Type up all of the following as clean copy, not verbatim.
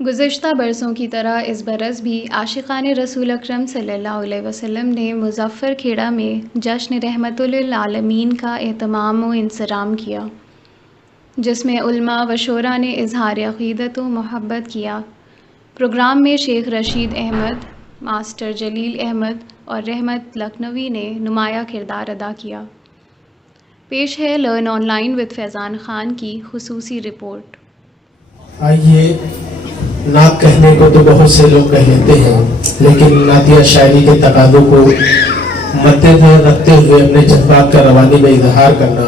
गुज़िश्ता बरसों की तरह इस बरस भी आशिक़ाने रसूल अकरम सल्लल्लाहु अलैहि वसल्लम ने मुज़फ़्फ़र खेड़ा में जश्न रहमतुल लिल आलमीन का एहतमाम व इंसराम किया, जिसमें उलमा व शोरा ने इज़हार अक़ीदत व मोहब्बत किया। प्रोग्राम में शेख रशीद अहमद, मास्टर जलील अहमद और रहमत लखनवी ने नुमाया किरदार अदा किया। पेश है learn online with Faizan Khan की ख़ुसूसी रिपोर्ट। आइए, नात कहने को तो बहुत से लोग कह लेते हैं, लेकिन नातिया शायरी के तकाज़ों को मद्देनज़र रखते हुए अपने जज्बात का रवानी में इजहार करना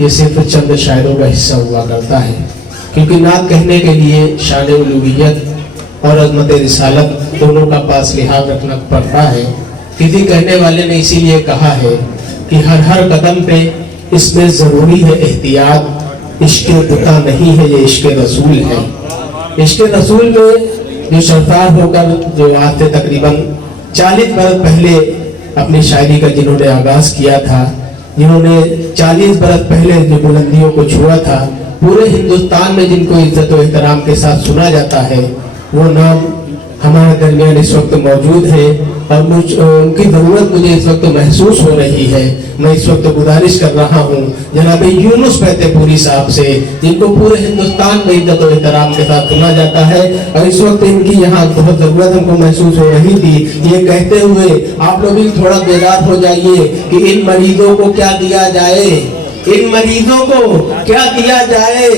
ये सिर्फ चंद शायरों का हिस्सा हुआ करता है, क्योंकि नात कहने के लिए शान उलूहियत और अज़मत रिसालत दोनों का पास लिहाज रखना पड़ता है। किसी कहने वाले ने इसीलिए कहा है कि हर कदम पे इसमें ज़रूरी है एहतियात, इश्क़ खुदा नहीं है ये इश्क़ रसूल है। इश्क़ रसूल में जो सरदार होकर जो आज से तकरीबन 40 बरस पहले अपनी शायरी का जिन्होंने आगाज़ किया था, जिन्होंने 40 बरस पहले जो बुलंदियों को छुआ था, पूरे हिंदुस्तान में जिनको इज्जत और एहतराम के साथ सुना जाता है, वो नाम हमारे दरमियान इस वक्त मौजूद है और उनकी ज़रूरत मुझे इस वक्त महसूस हो रही है। मैं इस वक्त गुजारिश कर रहा हूँ जनाब यूनुस फतेहपुरी साहब से, जिनको पूरे हिंदुस्तान में इज्जत और एहतराम के साथ सुना जाता है, और इस वक्त इनकी यहाँ बहुत ज़रूरत हमको महसूस हो रही थी। ये कहते हुए आप लोग भी थोड़ा बेदार हो जाइए कि इन मरीजों को क्या दिया जाए, इन मरीजों को क्या दिया जाए,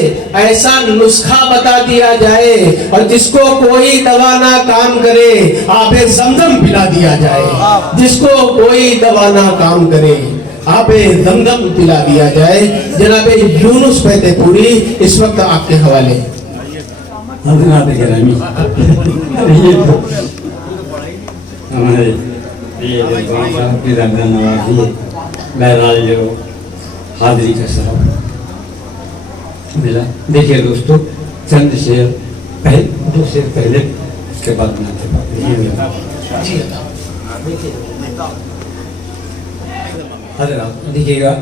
ऐसा नुस्खा बता दिया जाए, और जिसको कोई दवा ना काम करे आबे ज़मज़म पिला दिया जाए। जिसको कोई दवा ना काम करे आबे ज़मज़म पिला दिया जाए। जनाब यूनुस फतेहपुरी इस वक्त आपके हवाले। हमारे हाज़री का सबब मिला। देखिए दोस्तों, चंद शेर पहले, 2 शेर पहले, उसके बाद देखिएगा।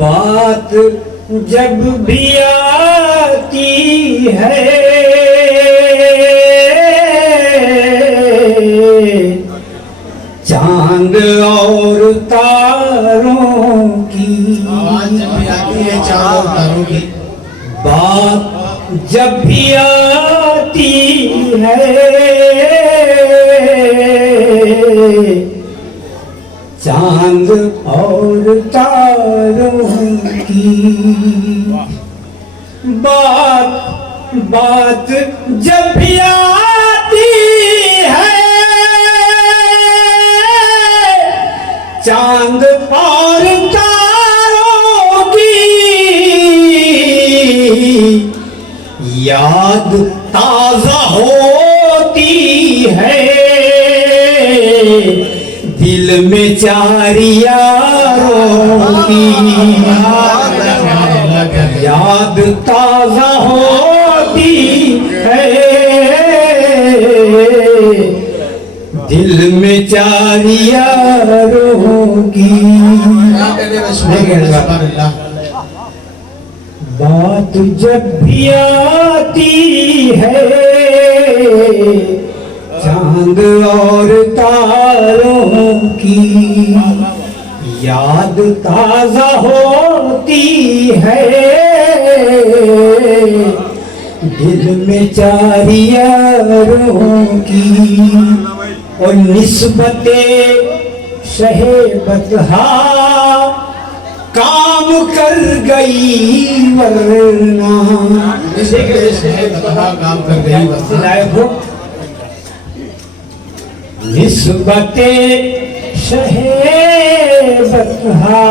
बात जब भी आती है चांद और तारों की, बात जब भी आती है चांद और तारों की, बात जब भी आती है चांद और तारों की, याद ताजा होती है दिल में 4 यारों की, याद ताजा होती है दिल में 4 यारों की। बात जब भी आती है चांद और तारों की, याद ताजा होती है दिल में 4 यारों की, और निस्बते शहेबतहा काम कर गई वरना, काम कर गई निस्बते शहेबतहा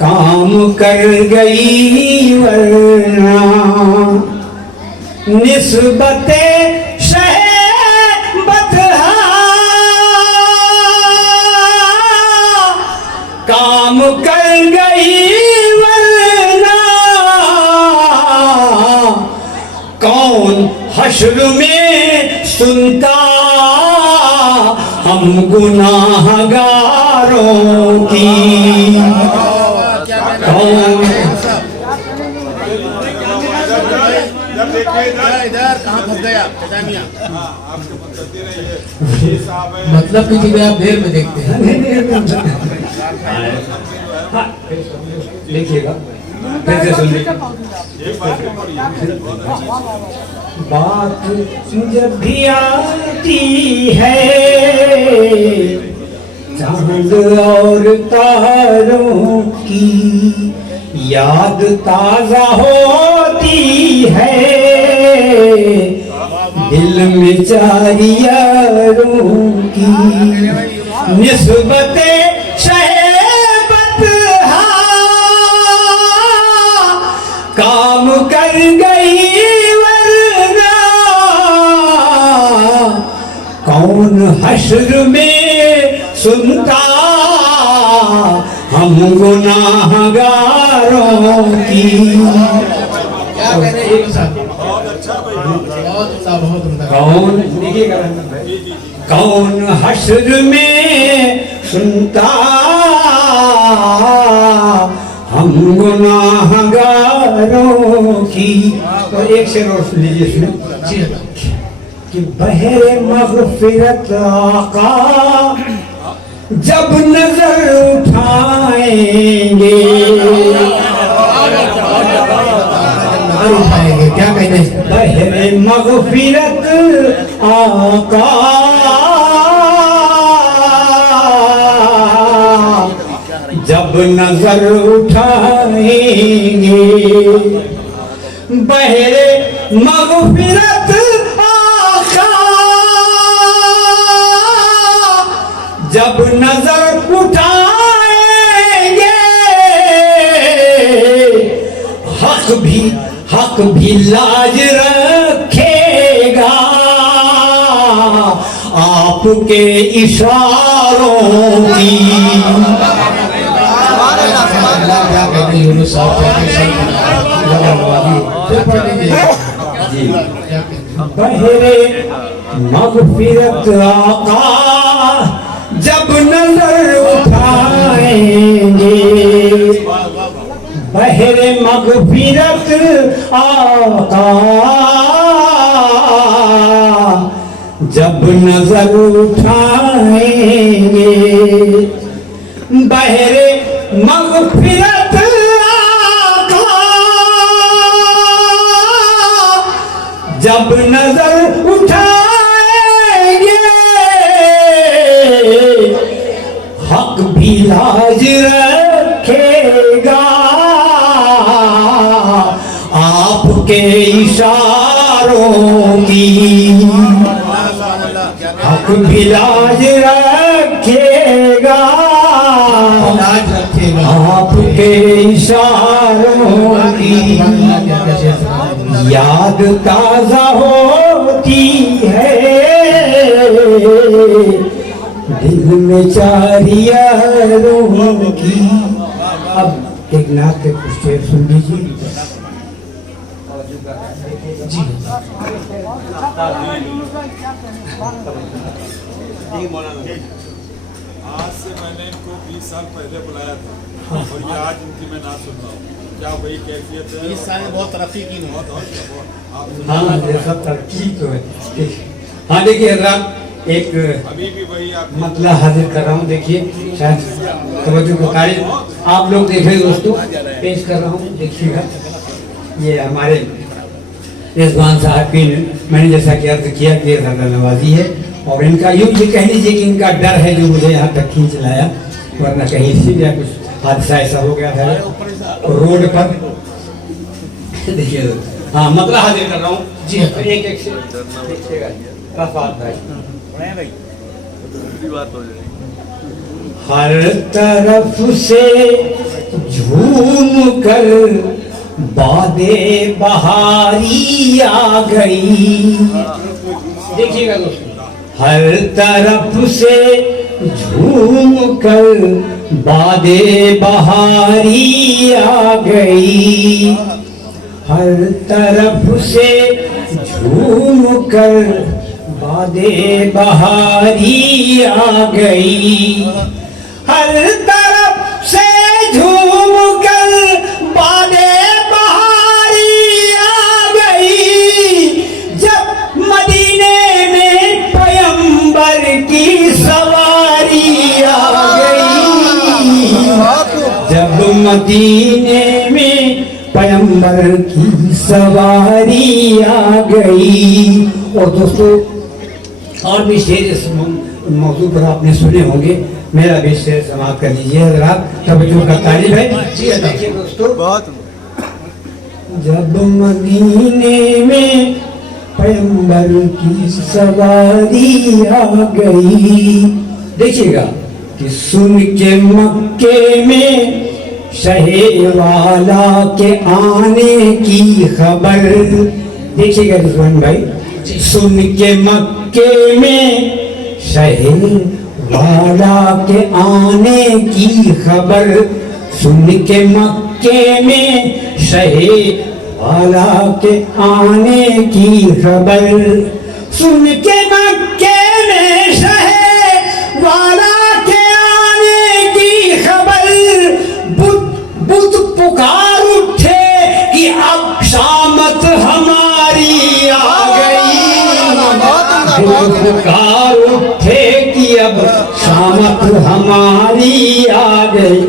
काम कर गई वरना, निस्बते काम कर गई वरना, कौन हश्र में सुनता हम गुनाहगारों की, कौन जब देखिए इधर कहाँ फंस गया मतलब की चीजें आप देर में देखते हैं। देखिएगा फिर से सुनिए। बात जब भी आती है चांद और तारों की, याद ताजा होती है दिल में चारी यारों की। निस्बते शहबत काम कर गई वरना कौन हश्र में सुनता हम गुनाहगारों की। क्या कह रहे हैं साहब? बहुत उम्दा। कौन देखिएगा, कौन हश्र में सुनता हम गुनाहगारों की। तो एक शेर और सुन लीजिए इसमें कि बहरे मग़फ़िरत आका जब नजर उठाएंगे। उठाएंगे क्या कहने? बहरे मग़फ़िरत आका जब नजर उठाएंगे। बहरे मग़फ़िरत आका जब नजर उठाएंगे। हक भी लाज रखेगा आपके इशारों की। क्या कहते हैं यूनुस साहब? जी बहरे मग़फ़िरत आका जब नजर उठाएंगे। बहरे मग़फ़िरत आका जब नजर उठाएंगे। बहरे मग़फ़िरत आका जब नजर उठाएंगे। हक भी लाज रखेगा आपके इशारों की। हक भी लाज रखेगा आपके इशारों की। याद ताजा होती है दिल में चारी यारों की। अब एक नात के कुछ शेर सुन लीजिए। जी आज से मैंने इनको 20 साल पहले बुलाया था और ये आज इनकी मैं ना सुन रहा हूँ। क्या वही कैफियत है? 20 साल में बहुत तरक्की की। हाँ ये सब तरक्की तो है। हाँ देखिए हज़रात एक अभी भी वही आप मतलब हाजिर कर रहा हूँ। देखिए शायद तवज्जो का काबिल आप लोग देख रहे दोस्तों, पेश कर रहा हूँ। देखिएगा ये हमारे रिजवान साहब की, मैंने जैसा कि अर्ज किया कि ज़्यादा नवाजी है और इनका यूँ ये कह लीजिए कि इनका डर है जो मुझे यहाँ तक खींच लाया, वरना कहीं से या कुछ हादसा ऐसा हो गया था रोड पर। देखिए हाँ मतलब हाजिर कर रहा हूँ जी। एक एक से देखिएगा रफ़ात भाई। हर तरफ से झूम कर बादे बहारी आ गई। देखिएगा दोस्तों, हर तरफ से झूम कर बादे बहारी आ गई। हर तरफ से झूम कर बादे बहारी आ गई। हर तरफ से झूम कर बादे बहारी आ मदीने में पैगंबर की सवारी आ गई। और दोस्तों और भी शेर इस मौजूद पर आपने सुने होंगे, मेरा भी शेर समाप्त कर लीजिए हज़रात, तवज्जो का तालिब है। देखिए दोस्तों, जब मदीने में पैगंबर की सवारी आ गई, देखिएगा कि सुन के मक्के में शहे वाला के आने की खबर। देखिएगा रिजवान भाई, सुन के मक्के में शहे वाला के आने की खबर, सुन के मक्के में शहे वाला के आने की खबर, सुन के मक्के में शहे वाला के आने की खबर, बुत पुकार उठे कि अब शामत हमारी आ गई। बुत पुकार उठे कि अब शामत हमारी आ गई।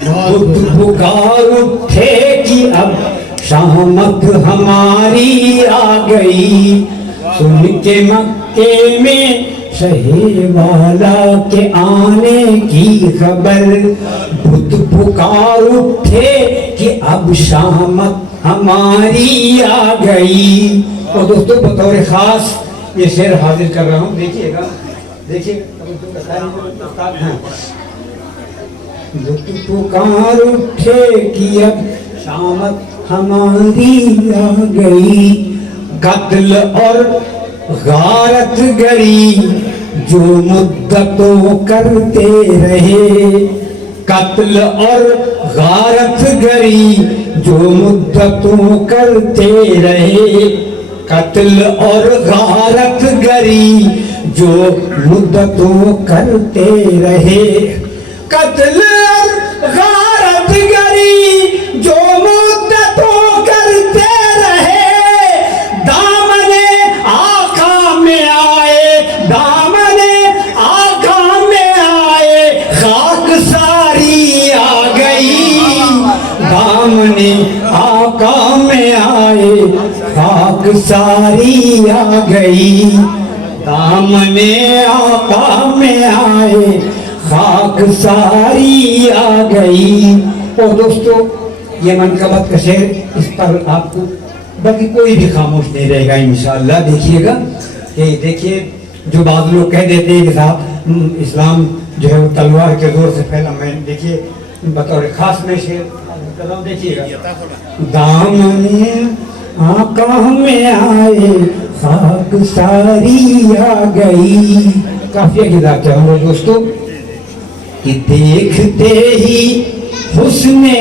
बुत पुकार उठे कि अब शामत हमारी आ गई। सुन के मक्के में शहे वाला के आने की खबर, बुत पुकार उठे कि अब शामत हमारी आ गई। और दोस्तों बतौर खास ये शेर हाजिर कर रहा हूँ, देखिएगा, देखिए बुत पुकार उठे कि अब शामत हमारी आ गई। कत्ल और गारत गरी जो मुद्दतों करते रहे, कत्ल और गारत गरी जो मुद्दतों करते रहे, कत्ल और गारत गरी जो मुद्दतों करते रहे, कत्ल और गारत गरी जो मुद्दतों करते रहे, दामने आका में आए, दामने आका में आए, खाक सारी आ गई। दामने आका में आए, खाक सारी आ गई। दामने आका में आए, खाक सारी आ गई। और दोस्तों ये मनकबत का शेर, इस पर आपको बाकी कोई भी खामोश नहीं रहेगा इंशाअल्लाह। देखिएगा कि देखिए जो बाद लोग कह देते हैं कि साहब इस्लाम जो है वो तलवार के जोर से फैला, मैं देखिए बतौर खास में शेर कर रहा हूँ, देखिएगा। दामने आका में आए, खाक सारी आ गई। काफिया की बात है दोस्तों कि देखते ही हुस्ने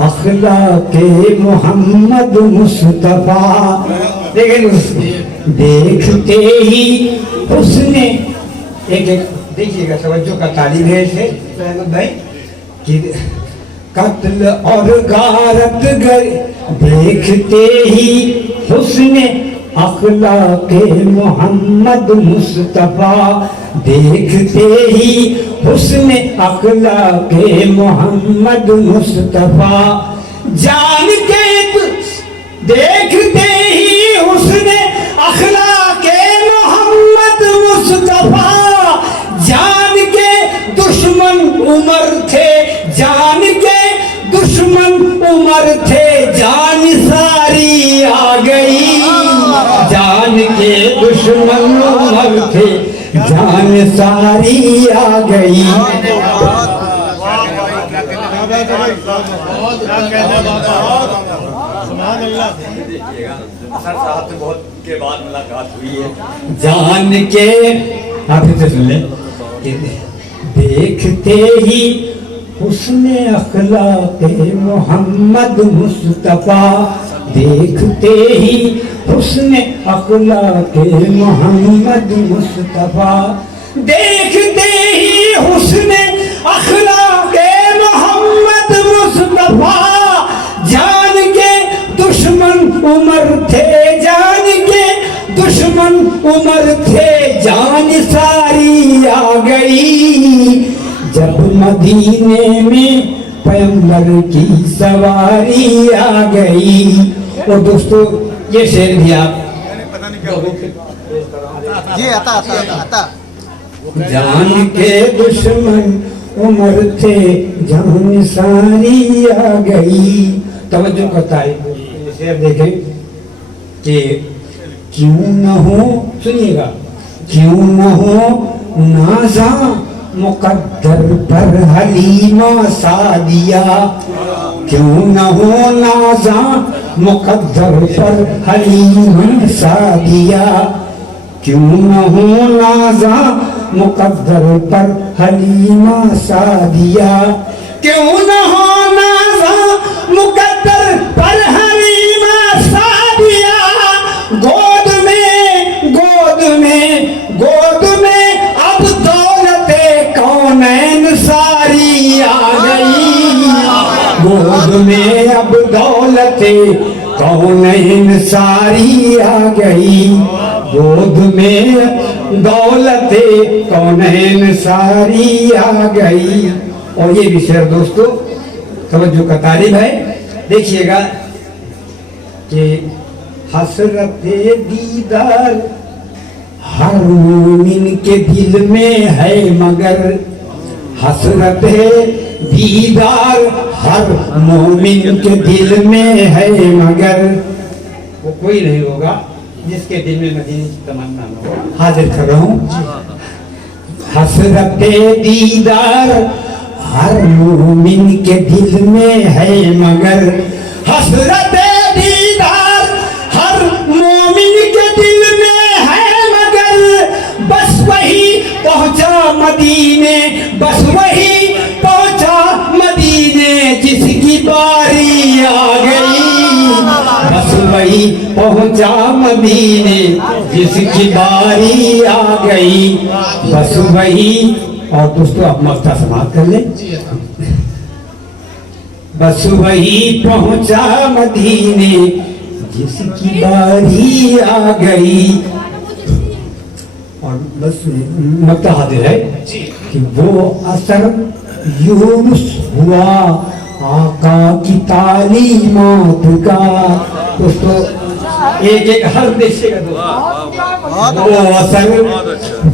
अखलाके मोहम्मद मुस्तफा, देखते ही हुस्ने, एक एक देखिएगा तवज्जो का तालीम है भाई कि कत्ल और गारत गए, देखते ही हुस्ने अखलाके मोहम्मद मुस्तफा, देखते ही हुस्ने अखलाके मोहम्मद मुस्तफा, जान के देखते ही हुस्ने अखलाके मोहम्मद मुस्तफा, जान के दुश्मन उमर थे, जान के दुश्मन उमर थे, जान सारी आ गई। जान के दुश्मन उमर थे, जान सारी आ गई। जान के आप इसे सुन ले, देखते ही हुस्ने अखलाके मोहम्मद मुस्तफा, देखते ही हुस्ने अखलाके मोहम्मद मुस्तफा, देखते ही हुस्ने अखलाके मोहम्मद मुस्तफा, जान के दुश्मन उमर थे, जान के दुश्मन उमर थे, जान सारी आ गई। जब मदीने में पैगंबर की सवारी आ गई। और दोस्तों ये शेर भी आप जी आता जान के दुश्मन उमर थे, जान सारी आ गई। तवज्जो करता है शेर देखें कि क्यों न हो, सुनिएगा, क्यों न हो नाजा मुकद्दर पर हलीमा सादिया, क्यों न हो नाजा मुकद्दर पर हलीमा सादिया, क्यों न हो नाजा मुकद्दर पर हलीमा सादिया, क्यों न हो नाजा मुकद्दर पर हलीमा सादिया, गोद में गोद में गोद में अब दौलते कौनैन सारी आ गई, गोद में अब दौलते कौनैन सारी आ गई, गोद में दौलते कौनैन सारी आ गई। और ये भी शेर दोस्तों तवज्जो का तारीफ है, देखिएगा कि हसरते दीदार हर मोमिन के दिल में है, मगर हसरते दीदार हर मोमिन के दिल में है, मगर वो कोई नहीं होगा जिसके दिल में मदीने की तमन्ना न हो। हाजिर कर रहा हूँ, हसरते दीदार हर मोमिन के दिल में है, मगर हसरते दीदार हर मोमिन के दिल में है, मगर बस वही पहुंचा मदीने, बस वही पहुंचा मदीने जिसकी बारी आ गई, बस वही पहुंचा मदीने जिसकी बारी आ गई, बस वही। और दोस्तों आप मक्ता समाप्त कर लें, बस वही पहुंचा मदीने जिसकी बारी आ गई। और बस मक्ता हाजिर है कि वो असर यूनुस हुआ आका की तालीमात का। दोस्तों एक एक हर देखिएगा,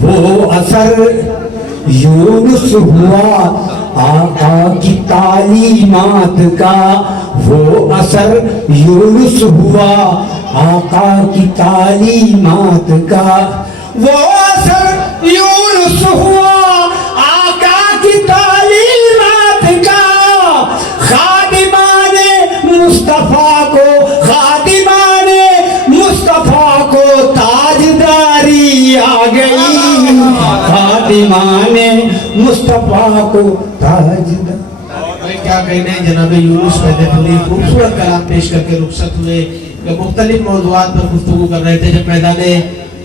वो असर यूनुस हुआ आका की तालीमात का, वो असर यूनुस हुआ आका की तालीमात का, वो असर यूनुस हुआ आका की तालीमात का, खादिमाने मुस्तफा को, खादिमाने मुस्तफा को ताजदारी आ गई, खादिमाने मुस्तफा को ताजदारी। क्या कहने हैं जनाब यूनुस फैज़पुरी खूबसूरत कलाम पेश करके रुखसत हुए, मुख्तलिफ मौज़ूआत पर गुफ्तगू कर रहे थे। जब मैदाने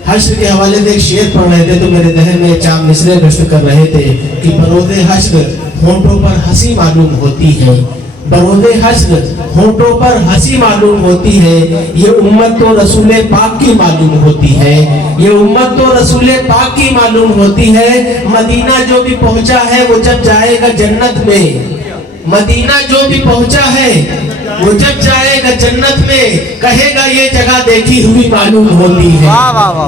हश्र के हवाले से एक शेर पढ़ रहे थे तो मेरे जहन में चांद मिसरे गश्त कर रहे थे कि बरोज़े हश्र होंठों पर हंसी मालूम होती है, बरोज़े हश्र होंठों पर हंसी मालूम होती है, ये उम्मत तो रसूल पाक की मालूम होती है, ये उम्मत तो रसूल पाक की मालूम होती है। मदीना जो भी पहुंचा है वो जब जाएगा जन्नत में, मदीना जो भी पहुंचा है वो जब जाएगा जन्नत में कहेगा ये जगह देखी हुई मालूम होती है,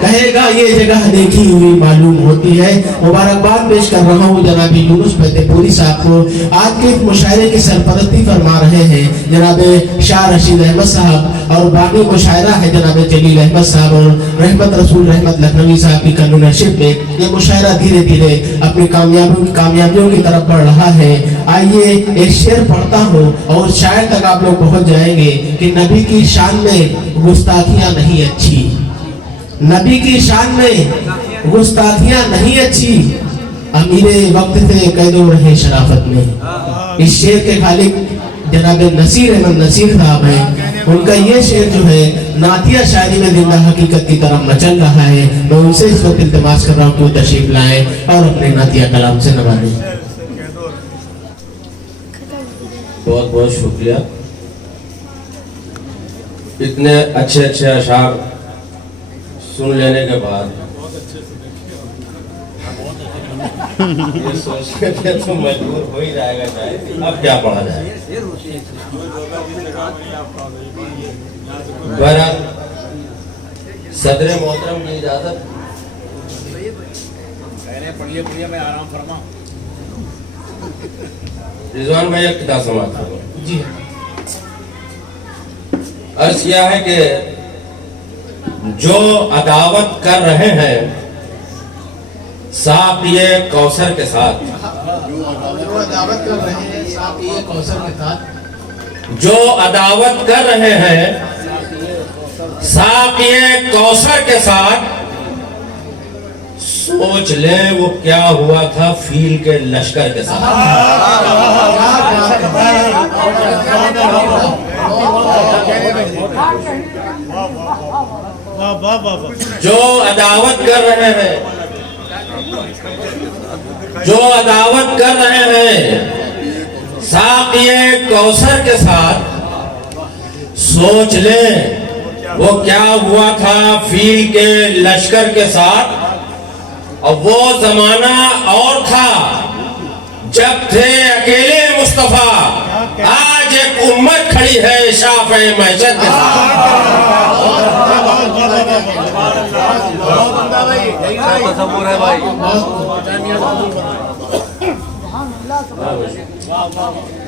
कहेगा ये जगह देखी हुई मालूम होती है। मुबारकबाद पेश कर रहा हूँ जनाब यूनुस फैज़पुरी साहब को। आज के मुशायरे की सरपरस्ती फरमा रहे हैं जनाब शाह रशीद अहमद साहब, और बाकी मुशायरा है जनाब जलील अहमद साहब और रहमत रसूल रहमत लखनवी साहब की कन्वीनरशिप में। ये मुशायरा धीरे धीरे अपनी कामयाबियों की तरफ बढ़ रहा है। आइए एक शेर पढ़ता हूँ और शायद तक आप लोग पहुंच जाएंगे कि नबी की शान में गुस्ताखियां नहीं अच्छी, नबी की शान में गुस्ताखियां नहीं अच्छी, अमीरे वक्त से कैदो रहे शराफत में। इस शेर के खालिक जनाब नसीर अहमद नसीर साहब हैं, उनका ये शेर जो है नातिया शायरी में जिंदा हकीकत की तरफ मचल रहा है। मैं उनसे इस वक्त इल्तिमास कर रहा हूँ कि वो तशरीफ लाएं और अपने नातिया कलाम से नवाजें। बहुत बहुत शुक्रिया। इतने अच्छे अच्छे अशार सुन लेने के बाद ये सोचने पे तो मजबूर हो ही जाएगा शायद, अब क्या पढ़ा जाए। बहरहाल सदर मोहतरम की इजाजत, पढ़िए मैं आराम फरमा। रिजवान भाई अब किताब समाप्त हो गए। जी अर्ज किया है कि जो अदावत कर रहे हैं साक़िए कौसर के साथ, जो अदावत कर रहे हैं साक़िए कौसर के साथ, जो अदावत कर रहे हैं साक़िए कौसर के साथ, सोच लें वो क्या हुआ था फील के लश्कर के साथ। जो अदावत कर रहे हैं, जो अदावत कर रहे हैं साक़िए कौसर के साथ, सोच लें वो क्या हुआ था फील के लश्कर के साथ। और वो जमाना और था जब थे अकेले मुस्तफा, आज एक उम्मत खड़ी है शाफ़े महशर के साथ।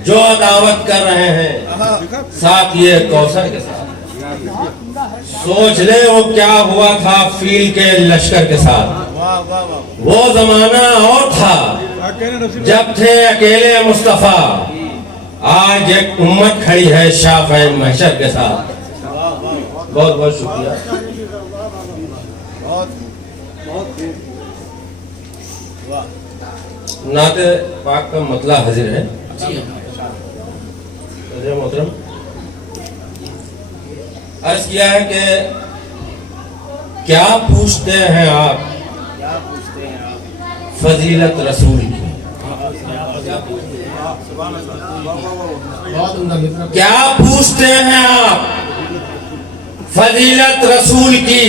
जो दावत कर रहे हैं साथ ये कौसर के साथ, सोच ले वो क्या हुआ था फील के लश्कर के साथ। वो जमाना और था जब थे अकेले मुस्तफा, आज एक उम्मत खड़ी है शाफ़े महशर के साथ। बहुत बहुत शुक्रिया। नाते पाक का मतला हाजिर है। मोहतरम अर्ज किया है कि क्या पूछते हैं आप फजीलत रसूल की, क्या पूछते हैं आप फजीलत रसूल की,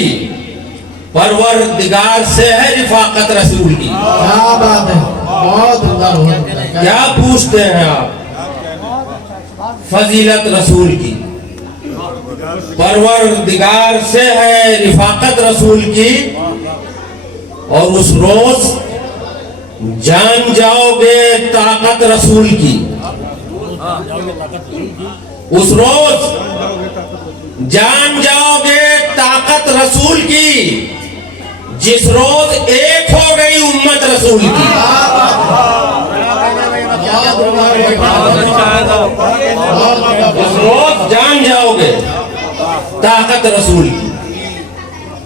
परवरदिगार से है रिफाकत रसूल की। क्या बात है, बहुत उम्दा। क्या पूछते हैं आप फजीलत रसूल की, परवरदिगार से है रिफाकत रसूल की। और उस रोज जान जाओगे ताकत रसूल की, उस रोज जान जाओगे ताकत रसूल की, जिस रोज एक हो गई उम्मत रसूल की। उस रोज जान जाओगे ताकत रसूल की,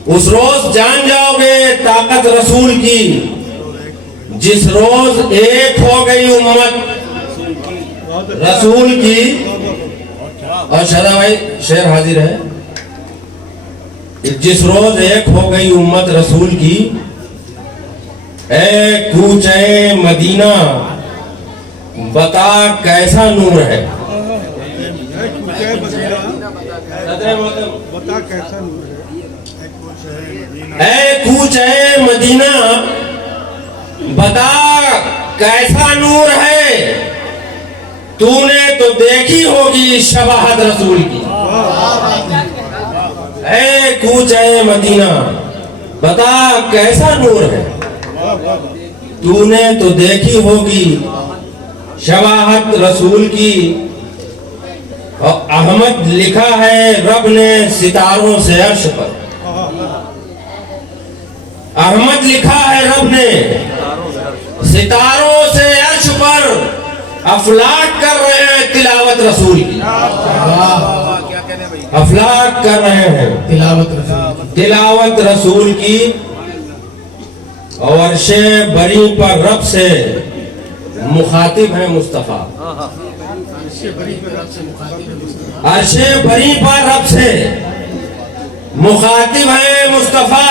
उस रोज जान जाओगे ताकत रसूल की, जिस रोज एक हो गई उम्मत रसूल की। और शरा भाई शेर हाजिर है, जिस रोज एक हो गई उम्मत रसूल की, ए कूचे मदीना बता कैसा नूर है। बता कैसा नूर है। ए कूचे मदीना बता कैसा नूर है, तूने तो देखी होगी शबाहत रसूल की। ए कूचे मदीना बता कैसा नूर है, तूने तो देखी होगी शबाहत रसूल की। और अहमद लिखा है रब ने सितारों से अर्श पर, अहमद लिखा है रब ने सितारों से अर्श पर, अफलाक कर रहे हैं तिलावत रसूल की। अफलाक कर रहे हैं तिलावत रसूल की। और अर्शे बरी पर रब से मुखातिब है मुस्तफा, अर्शे बरी पर रब से मुखातिब है मुस्तफा।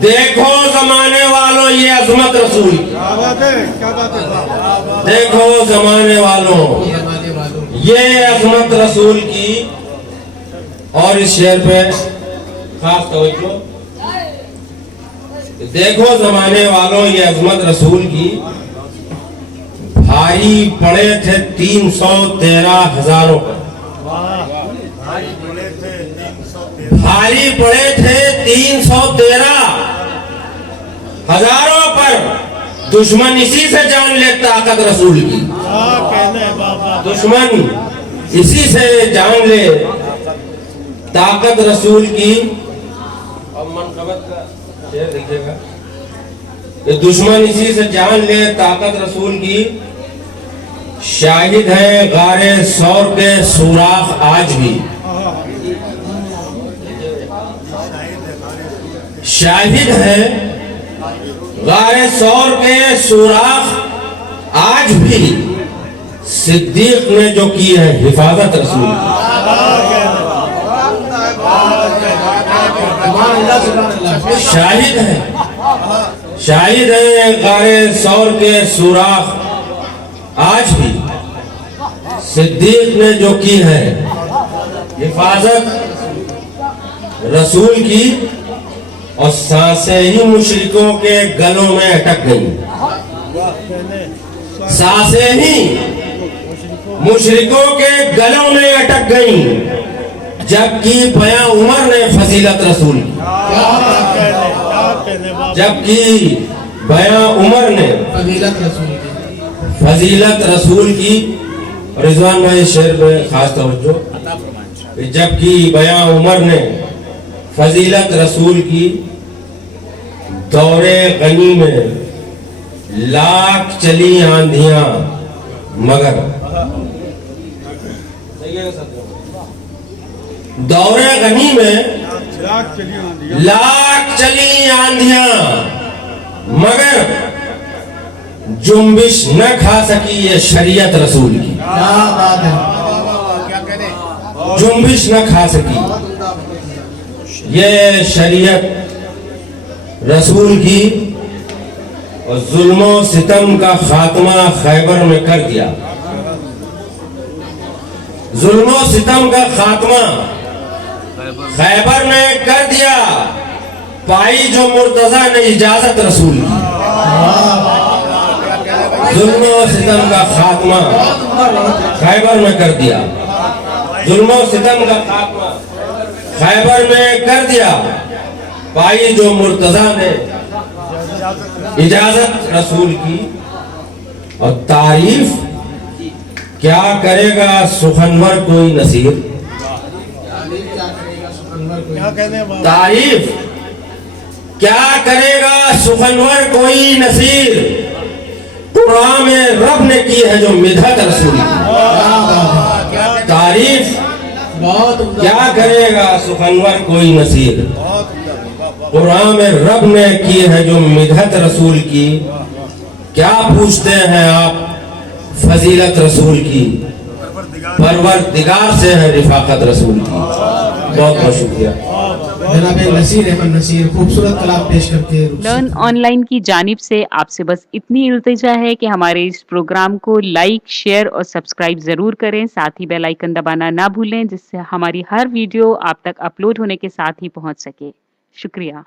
देखो जमाने वालों ये अजमत रसूल की, क्या बात है। देखो जमाने वालों ये अजमत रसूल की। और इस शेर पे खास तवज्जो, देखो जमाने वालों ये अजमत रसूल की, भारी पड़े थे 313 हजारों पर, भारी पड़े थे 313 हजारों पर। दुश्मन इसी से जान ले ताकत रसूल की, दुश्मन इसी से जान ले ताकत रसूल की। अब मनकबत का शेर देखिएगा, ये दुश्मन इसी से जान ले ताकत रसूल की। शाहिद है गारे सौर के सुराख आज भी, शाहिद है गारे सौर के सुराख आज भी। सिद्दीक ने जो की है हिफाजत रसूल की, शाहिद है, शाहिद है गारे सौर के सुराख आज भी। सिद्दीक ने जो की है हिफाजत रसूल की, और सांसें ही मुशरिकों के गलों में अटक गई, सांसें ही मुशरिकों के गलों में अटक गई, जबकि बयां उमर ने फजीलत रसूल की, जबकि बयां उमर ने फजीलत रसूल की। रिजवान भाई शेर में खास तवज्जो, जबकि बयां उमर ने फजीलत रसूल की। दौरे गनी में लाख चली आंधियां मगर, दौरे गनी में लाख चली आंधियां मगर जुम्बिश न खा सकी ये शरीयत रसूल की, जुम्बिश न खा सकी ये शरीयत रसूल की। और जुल्मो सितम का खात्मा खैबर में कर दिया, जुल्मो सितम का खात्मा खैबर में कर दिया, पाई जो मुर्तजा ने इजाजत रसूल की। जुल्मो सितम का खात्मा खैबर में कर दिया, जुल्मो सितम का खात्मा खैबर में कर दिया, पाई जो मुर्तजा ने इजाजत रसूल की। और तारीफ क्या करेगा सुखनवर कोई नसीर, तारीफ क्या करेगा सुखनवर कोई नसीर। कुरान में रब ने की है जो मिदहत रसूल की, तारीफ क्या करेगा सुखनवर कोई नसीर। कुरान में रब ने की है जो मिदहत रसूल की। क्या पूछते हैं आप फजीलत रसूल की, परवरदिगार से है रिफाकत रसूल की। बहुत बहुत शुक्रिया। जनाब नसीर अहमद नसीर खूबसूरत कलाम पेश करके लर्न ऑनलाइन की जानिब से आपसे बस इतनी इल्तिजा है कि हमारे इस प्रोग्राम को लाइक, शेयर और सब्सक्राइब जरूर करें। साथ ही बेल आइकन दबाना ना भूलें, जिससे हमारी हर वीडियो आप तक अपलोड होने के साथ ही पहुंच सके। शुक्रिया।